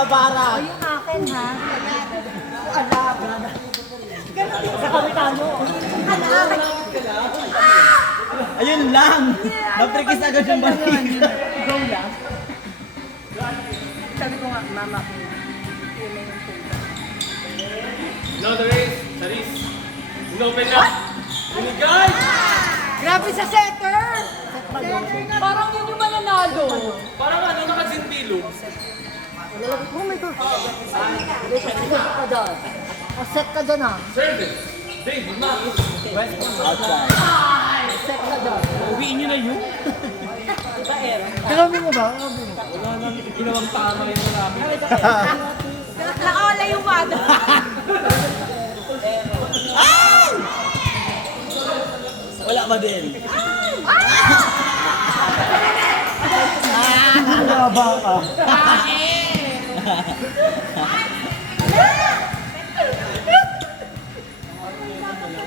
Bara. O yung akin ha. Anak. Sa kapitano. Ayun lang. Naprikis agad yung balik. Go lang. Sabi ko nga, mama ko. Yun na yung punta. Now the race. Charis. Inopen na. Binigay! Grabe sa setter! Parang yun yung mananalo. Parang ano, nakasintilog. Oh my God. Set ka doon. O set ka doon ha. Service. Dave, ma. Outside. Set ka doon. Uwiin nyo na yun. Kalabi mo ba? Wala nang ginawang tama yung marami. Nakaula yung wag. Wala ba din? Ba ka?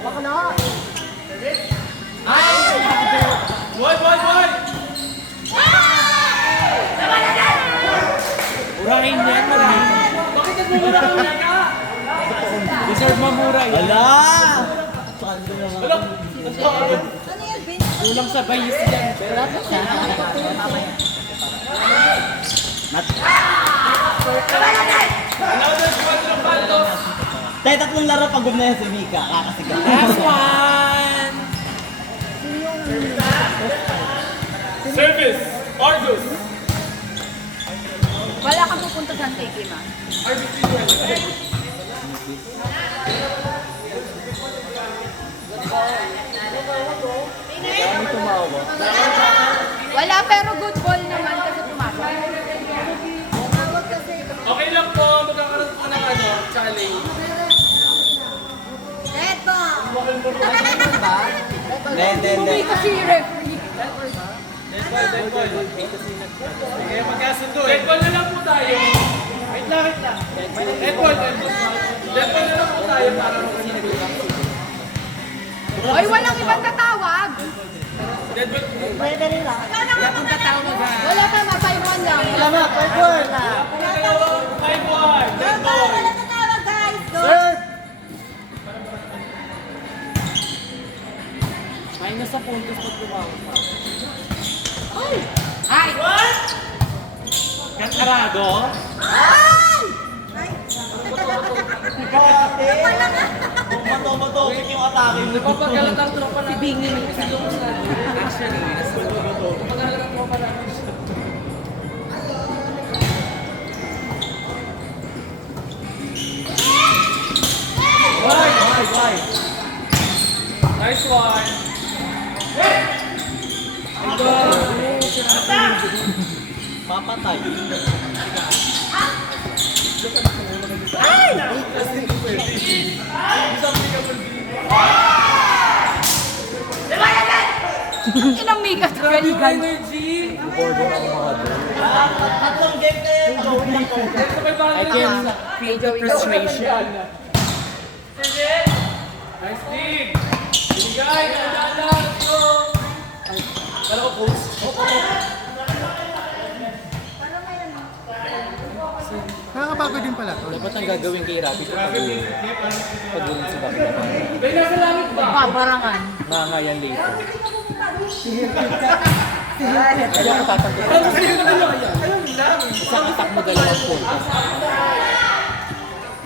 Baka na. Boy, boy, boy! Urahin yan, urahin. Bakit nagmumurahin ka? Deserve mamuray. Wala! Pando naman. Wala. Kulang sa bayis yan. Another squad ng Pantos. Tayo tatlong laro pag na yan si Mika. Kakasigaw. Last one. Service. Argus. Wala kang pupunta sa Antiki, ma. Argus. Kami tumawa. Wala, pero good ball naman kasi tumasok. Okay lang po. Magkakaroon po ng ano, challenge. Red ball! Hindi. Hindi kasi referee. Dead ball. Sige, magkasundo eh. Dead ball na lang po tayo. Wait lang. Dead ball. Dead ball na lang po tayo para magkasundo. Ay, walang ibang tatawag. Dead ball. Pwede rin lang. Wala tama, 5-1 lang. Wala na, 5-1. 5-1. Dead ball. tatawag, guys. Sir! Minus sa puntos pag tumawag pa. Ay! Kantarado? Mato-mato, yung atake mo. Napapagalat ang tropa na. Si Bingi may kasilong sa actually. Napapagalat ang tropa na. Why? Nice one. Papatay. Inang Mika to Grabe yung guys. energy. Tatlong game na yan. I can Feel the frustration. Nice dig. Binigay. Kalala. Let's go. Kala ko post. Nakakabago din pala to. Dapat ang gagawin kay Rapi sa pag-uling sa bakit. Dahil nasa langit ba? Babarangan. Mga yan later. Hindi ako tatanggap. Isang attack mo dalawang point.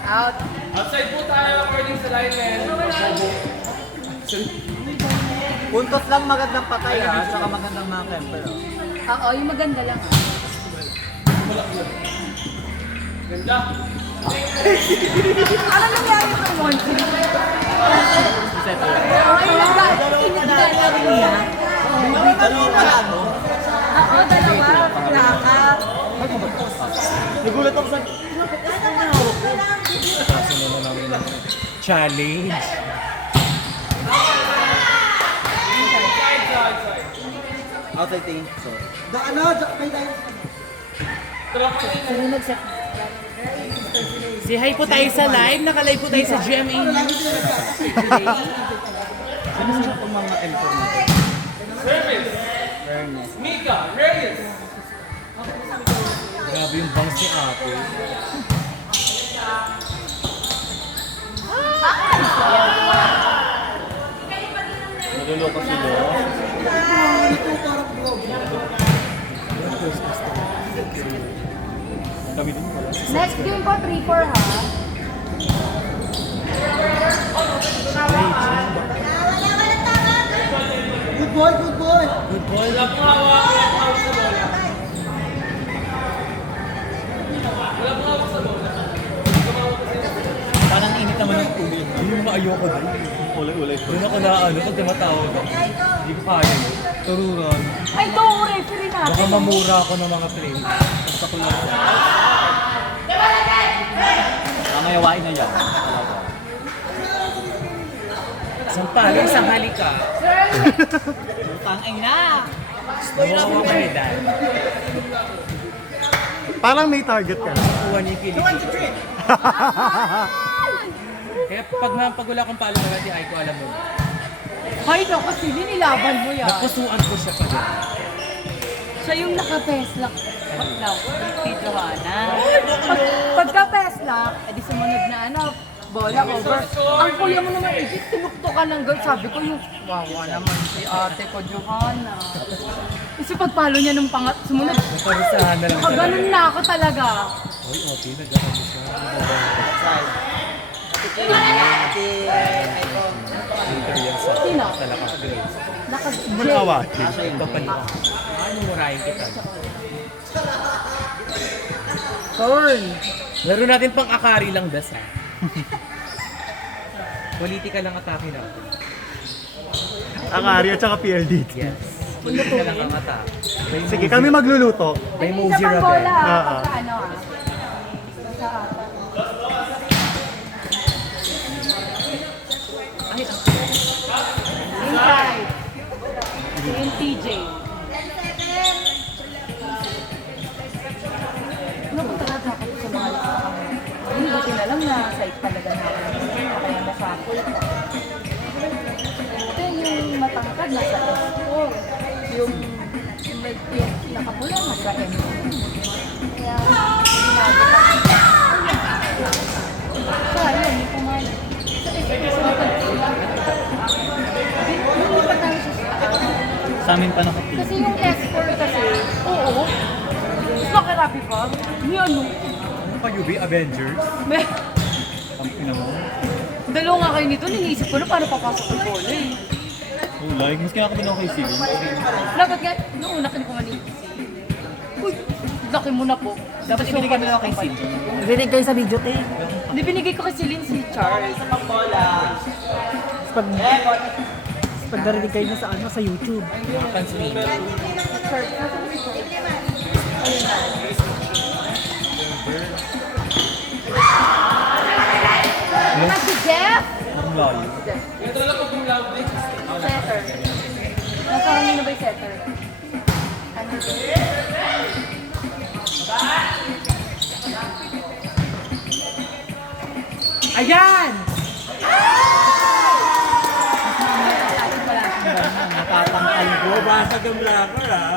Out. Outside po tayo according sa lineman. Puntos lang magandang patay at saka magandang mga camper. Oo, yung maganda lang. Ganda. Ano nangyari kay Monty? Ay, nagdala rin niya. Dalawa pala, no? Oo, dalawa. Lakap. Nagulat ako sa... Challenge. Outside tingin. So, Sino nag-set? Say hi po tayo sa live. Naka-live po tayo sa GMA News. ano siya itong mga camper nito? Service. Fairness. Mika. Reyes. Grabe yung bangs ni Ate. Naluloko sila. Kami din pala. Next game po, 3-4 ha. Good boy, good boy! Good boy. Wala pong hawak. Wala pong hawak sa bola. Wala pong hawak sa bola. Parang init naman ng tubig. Hindi mo maayoko doon. Ulay-ulay. Doon ako na ano, pag tumatawag ako. Hindi ko kaya. Tururan. Ay, ito, referee natin. Baka mamura ako ng mga play. Basta ko lang siya. Mamayawain na yan. Isang palo, isang halika. Utang ay na! Nawawa ka ni Dan. Parang may target ka. Kuha niya yung kilig. Kaya pag wala kang palo na natin, ay ko alam mo. Hay, naku, sili, nilaban mo yan. Nakusuan ko siya pa din. Siya yung naka-peslak. Si Johanna. Pagka-peslak, edi sumunod na ano, bola over. Ang kuya mo naman, Igit, tinuktukan ng goal. Sabi ko yung, wawa naman si ate ko, Johanna. Kasi pagpalo niya nung sumunod, Naparusahan na lang. nakaganon na ako talaga. Uy, okay, nagkakaroon siya. Sino? Talakas grades. Manawa. Papalit. Ano murahin kita? Turn. Laro natin pang akari lang das ha. Politika lang atake natin. Akari at saka PLDT. Yes. Politika lang ang atake. Sige, kami magluluto. May Isa Mozy pang Rabel. bola, Oo. pagka ano ah. Sa ata. Inside. Yung TJ. Ano ba talaga ako sa mga laksa kami? Hindi buti na lang na site talaga na ako. Kaya nasapol ko. Ito yung matangkad nasa S4. Yung nakapula nasa M. Kaya ginagawa. So, ayun, yung pumalit. Hindi pa tayo sa Sa amin pa nakapili. kasi yung S4 kasi, oo. Mas makarapi pa. Hindi ano. Ano pa UB? Avengers? May, Ang pinamo. dalawa nga kayo nito, niniisip ko na paano papasok yung bola eh. Oh, like, mas kinakabin ako kay Silly. Dapat nga, noong una kinukuha ni Uy, laki mo na po. Dapat ibigay mo lang kay Sid. Rinig kayo sa video, te. Hindi binigay ko kay Celine si Charles. Pag narinig kayo na sa ano, sa YouTube. Mga pansinin. Charles, nasa ba si Charles? Ayun na. Ano si Jeff? Ang layo. Ito lang pag loud din. Setter. Nasa kanina ba yung setter? Ano? Ayan! Natatangkal ko. Basag ang blocker, ha?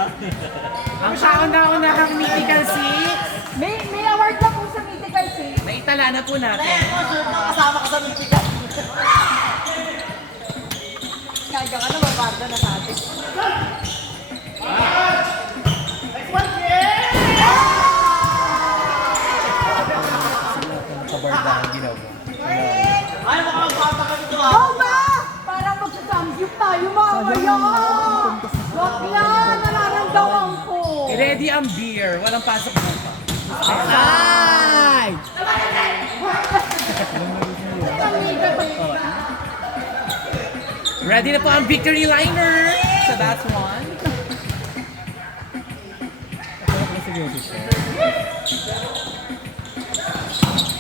Ang kauna-unahang mythical six. May award na po sa Mythical Six. Naitala na po natin. Kasama ka sa Mythical. Kaya ka na, mabarda na sa atin. Kabardahan ginawa. Bomba! Parang magsasamgyup tayo, mamaya! Wag na! Nararamdaman ko! Ready ang beer. Walang pasok mo pa. Ay! Ready na po ang victory liner. So that's one.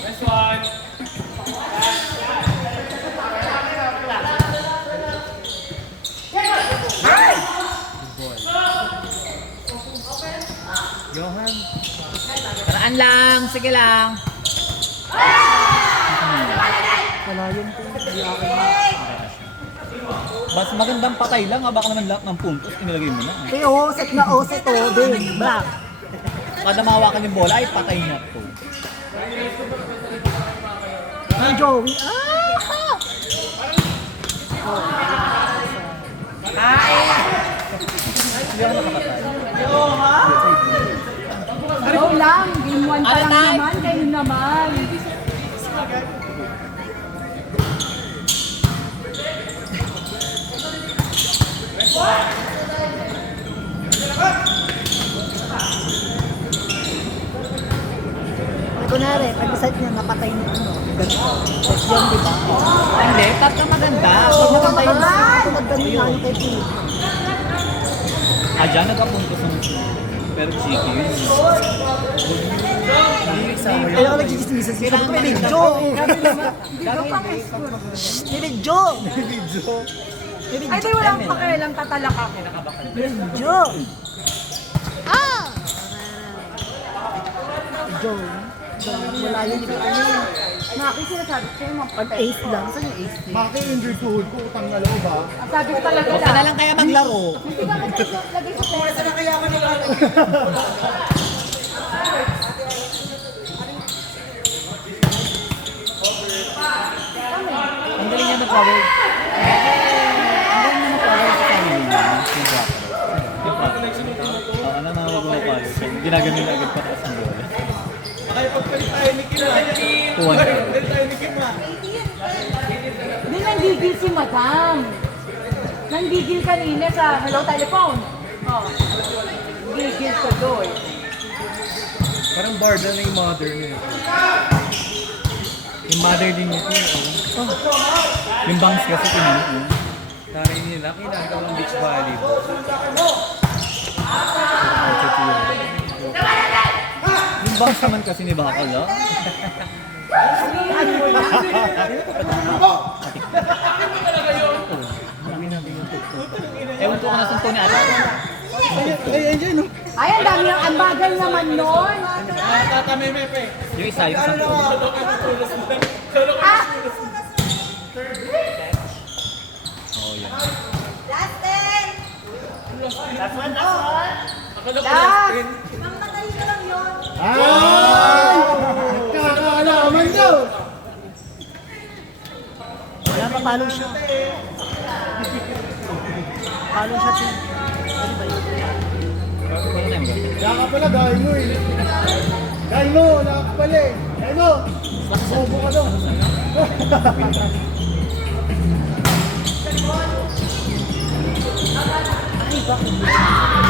Next one. Johan. Paraan lang. Sige lang. Wala yun po. Mas magandang patay lang, ha? Baka naman lahat ng puntos inilagay mo na. Te, oh, set na, oh, set, oh, din. Black. Kada mahawakan yung bola, ay patay na to. Ang Joey. Hindi ako nakapatay. Go lang, game 1 pa lang naman, kayo naman. Kunwari, pag set niya, napatay niya ano. Ganito. Set yun, di ba? Hindi, tatlo maganda. Pag napatay niya, maganda niya ano kay Pili. Dyan nagkapunto sa pero cheeky yun. Kaya ako nagsigismisan siya. Sabi ko, Nilidjo! Nilidjo! Ay, di walang pakialam, tatalak ako. Nilidjo! Joe. Wala yun yung Maki, sinasabi ko yung mga Pag ace lang, saan yung ace? Maki injured tuhod ko, utang na loob ha. Ang sabi ko talaga Huwag ka na lang kaya maglaro. Hindi ba lagay sa pesa na kaya Ang galing niya mag-cover. Ang galing niya mag-cover sa family niya. Yung drop. Yung drop. Oo, ano na mag-cover. Ginagamit na agad pataas ng bola. Makipagpalit tayo ni Kim. Tuwan. Makipagpalit tayo ni Kim ha. Hindi, nanggigil si Madam. Nanggigil kanina sa hello telephone. Oh. Gigil sa door. Parang barda na yung mother niya. Yung mother din niya. Yung bangs kasi pinanong. Tari nila, kinagawa ng beach volleyball. Yung bangs naman kasi ni Bakal, ah. Ewan ko kung nasunto ni Ate. Ay, ang dami ang bagal naman nun. Tatameme pe. Yung isa, yung isang Ah! Oo, yan. Last! Kakaalaman daw! Wala pa, palo siya. Palo siya siya. Ano ba yun? Kaya ka pala, dahil mo eh. Dahil mo, wala ka pala eh. Dahil mo! Bobo ka daw. Ay, bakit?